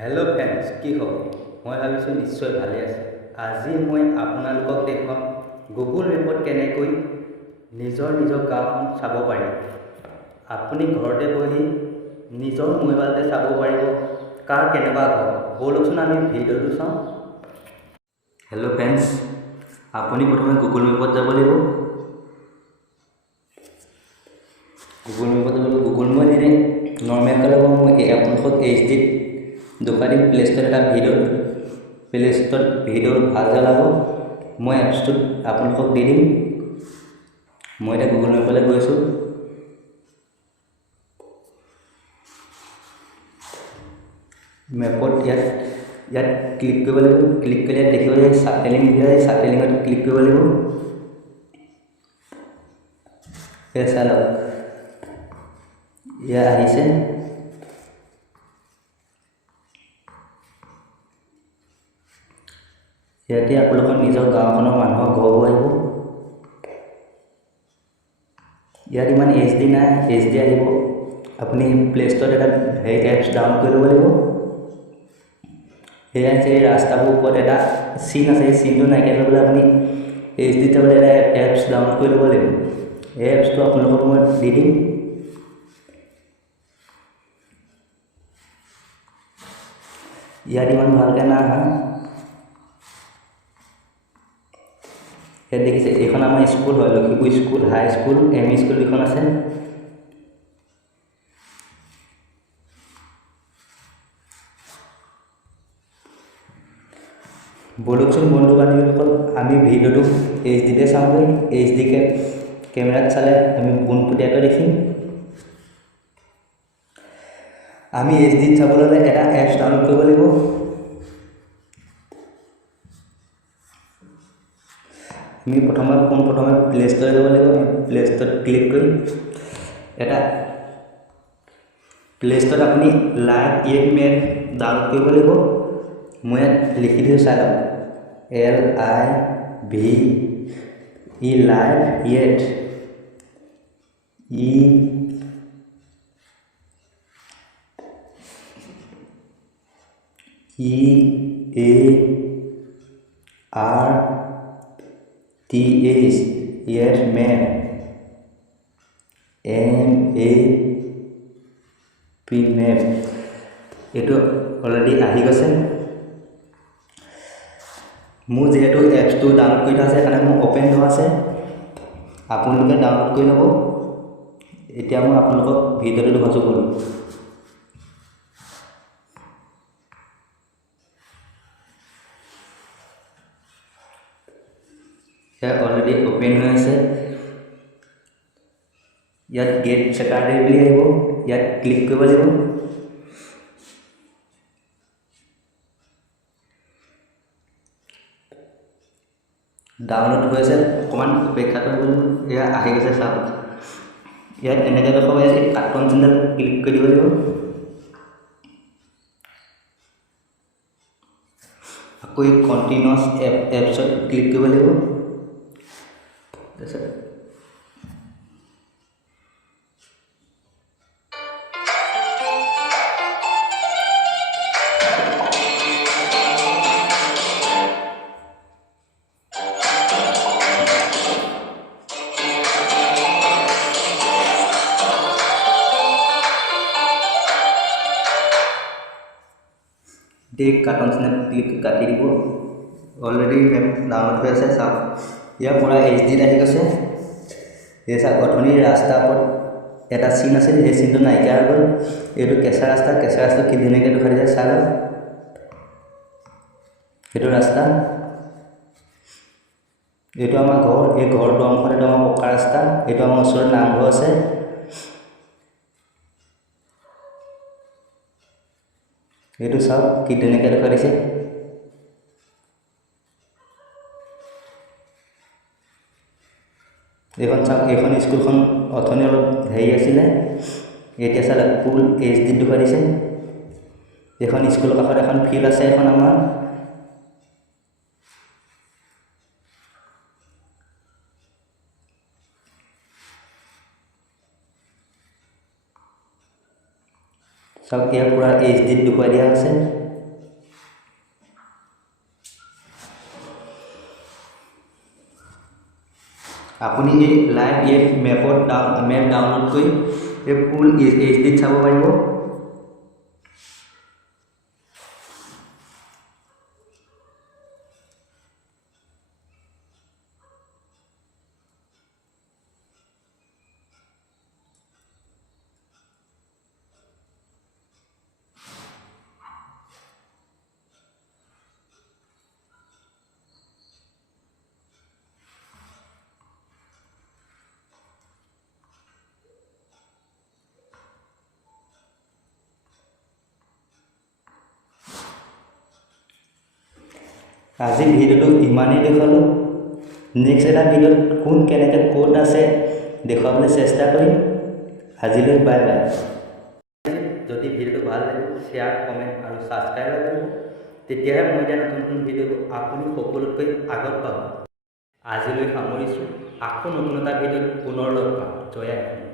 Hello' friends, কি হ'ব? মই ভাবিছোঁ নিশ্চয় ভালে আছে। আজি মই আপোনালোকক দেখুৱাম গুগল মেপত কেনেকৈ নিজৰ গাঁওখন চাব পাৰি। আপুনি ঘৰতে বহি নিজৰ মোবাইলতে চাব পাৰিব কাৰ কেনেকুৱা ঘৰ। ব'লকচোন আমি ভিডিঅ'টো চাওঁ। হেল্ল' ফ্ৰেণ্ডছ, আপুনি প্ৰথমে গুগল মেপত যাব লাগিব। গুগল মই এনে নৰ্মেল কালাৰ মই আপোনালোকক HD দোকানী প্লে ষ্ট'ৰত এটা ভিডিঅ' ভাল জ্বলাব। মই এপছটোত আপোনালোকক দি দিম। মই এতিয়া গুগল মেপলৈ গৈছোঁ। মেপত ইয়াত ক্লিক কৰিব লাগিব। ক্লিক কৰিলে ইয়াত দেখিব যে ছাবটেলিং ছাবটেলিঙত ক্লিক কৰিব লাগিব। চাই লওক, ইয়াত আহিছে। ইয়াতে আপোনালোকৰ নিজৰ গাঁওখনৰ মানুহৰ ঘৰবোৰ আহিব। ইয়াত ইমান HD নাই, HD আহিব। আপুনি প্লে ষ্ট'ৰত এটা এপছ ডাউনলোড কৰি ল'ব লাগিব। সেয়া আছে ৰাস্তাবোৰ ওপৰত এটা চিন আছে, এই চিনটো নাইকিয়া কৰিবলৈ আপুনি HD যাবলৈ এটা এপছ ডাউনলোড কৰি ল'ব লাগিব। এই এপছটো আপোনালোকক মই দি দিম। ইয়াত ইমান ভালকৈ নাই অহা। ইয়াত দেখিছে, এইখন আমাৰ স্কুল হয়, লখিমপুৰ স্কুল, হাই স্কুল, ME স্কুল এইখন আছে। বলকচোন বন্ধু বান্ধৱীসকল, আমি ভিডিঅ'টো HDতে চাওঁগৈ। HD কেমেৰাত চালে আমি পোনপটীয়াকৈ দেখিম। আমি HDত চাবলৈ হ'লে এটা এপছ ডাউনলোড কৰিব লাগিব। আমি প্ৰথমে প্লে ষ্ট'ৰত যাব লাগিব। প্লে ষ্ট'ৰত ক্লিক কৰি এটা প্লে ষ্ট'ৰত আপুনি লাইভ মেপ ডাউনলোড কৰিব লাগিব। মই ইয়াত লিখি দিছোঁ, চাই লওক। LIVE live yet EARTH yet map MAP map. এইটো অলৰেডি আহি গৈছে। মোৰ যিহেতু এপছটো ডাউনলোড কৰি থোৱা আছে, সেইকাৰণে মোৰ অ'পেন হোৱা আছে। আপোনালোকে ডাউনলোড কৰি ল'ব। এতিয়া মই আপোনালোকক ভিডিঅ'টো দেখুৱাইছোঁ কৰোঁ। ইয়াত অলৰেডি অ'পেন হৈ আছে। ইয়াত গেট ছেটাৰডে বুলি আহিব, ইয়াত ক্লিক কৰিব লাগিব। ডাউনলোড হৈ আছে, অকণমান অপেক্ষা কৰিব। এয়া আহি গৈছে, চাওক। ইয়াত এনেকৈ দেখুৱাব, ইয়াত কাৰ্টুন চিনডাল ক্লিক কৰি দিব লাগিব। আকৌ কণ্টিনিউৱাছ এপছত ক্লিক কৰিব লাগিব। তাৰপিছত কাৰ্টুন চিনেল ক্লিক কাটি দিব। অলৰেডি মেপ ডাউনলোড হৈ আছে, চাওক। ইয়াৰ পৰা HDত আহি গৈছে। এই চাওক, অথনিৰ ৰাস্তাৰ ওপৰত এটা চিন আছিল, সেই চিনটো নাইকিয়া হৈ গ'ল। এইটো কেঁচা ৰাস্তা কি ধুনীয়াকৈ দেখুৱাই দিছে, চাই লওক। এইটো ৰাস্তা, এইটো আমাৰ ঘৰ। এই ঘৰটো অংশত এইটো আমাৰ পকা ৰাস্তা। এইটো আমাৰ ওচৰত নামঘৰ আছে। এইটো চাওক, কি ধুনীয়াকৈ দেখুৱাই দিছে। এইখন চাওক, এইখন স্কুলখন অথনি অলপ হেৰি আছিলে, এতিয়া চাওক ফুল HDত দেখুৱাই দিছে। এইখন স্কুলৰ কাষত এখন ফিল্ড আছে, এখন আমাৰ। চাওক, ইয়াৰ পৰা HDত দেখুৱাই দিয়া আছে। আপুনি এই লাইভ মেপ ডাউনলোড কৰি এই ফুল HD চাব পাৰিব। আজি ভিডিঅ'টো ইমানেই দেখালোঁ। নেক্সট এটা ভিডিঅ'ত কোন কেনেকৈ ক'ত আছে দেখুৱাবলৈ চেষ্টা কৰিম। আজিলৈ বাই বাই। যদি ভিডিঅ'টো ভাল লাগে শ্বেয়াৰ কমেণ্ট আৰু ছাবস্ক্ৰাইব কৰিব, তেতিয়াহে মই এতিয়া নতুন নতুন ভিডিঅ'টো আপুনি সকলোতকৈ আগত পাব। আজিলৈ সামৰিছোঁ, আকৌ নতুন এটা ভিডিঅ'ত পুনৰ লগ পাম। জয় আই।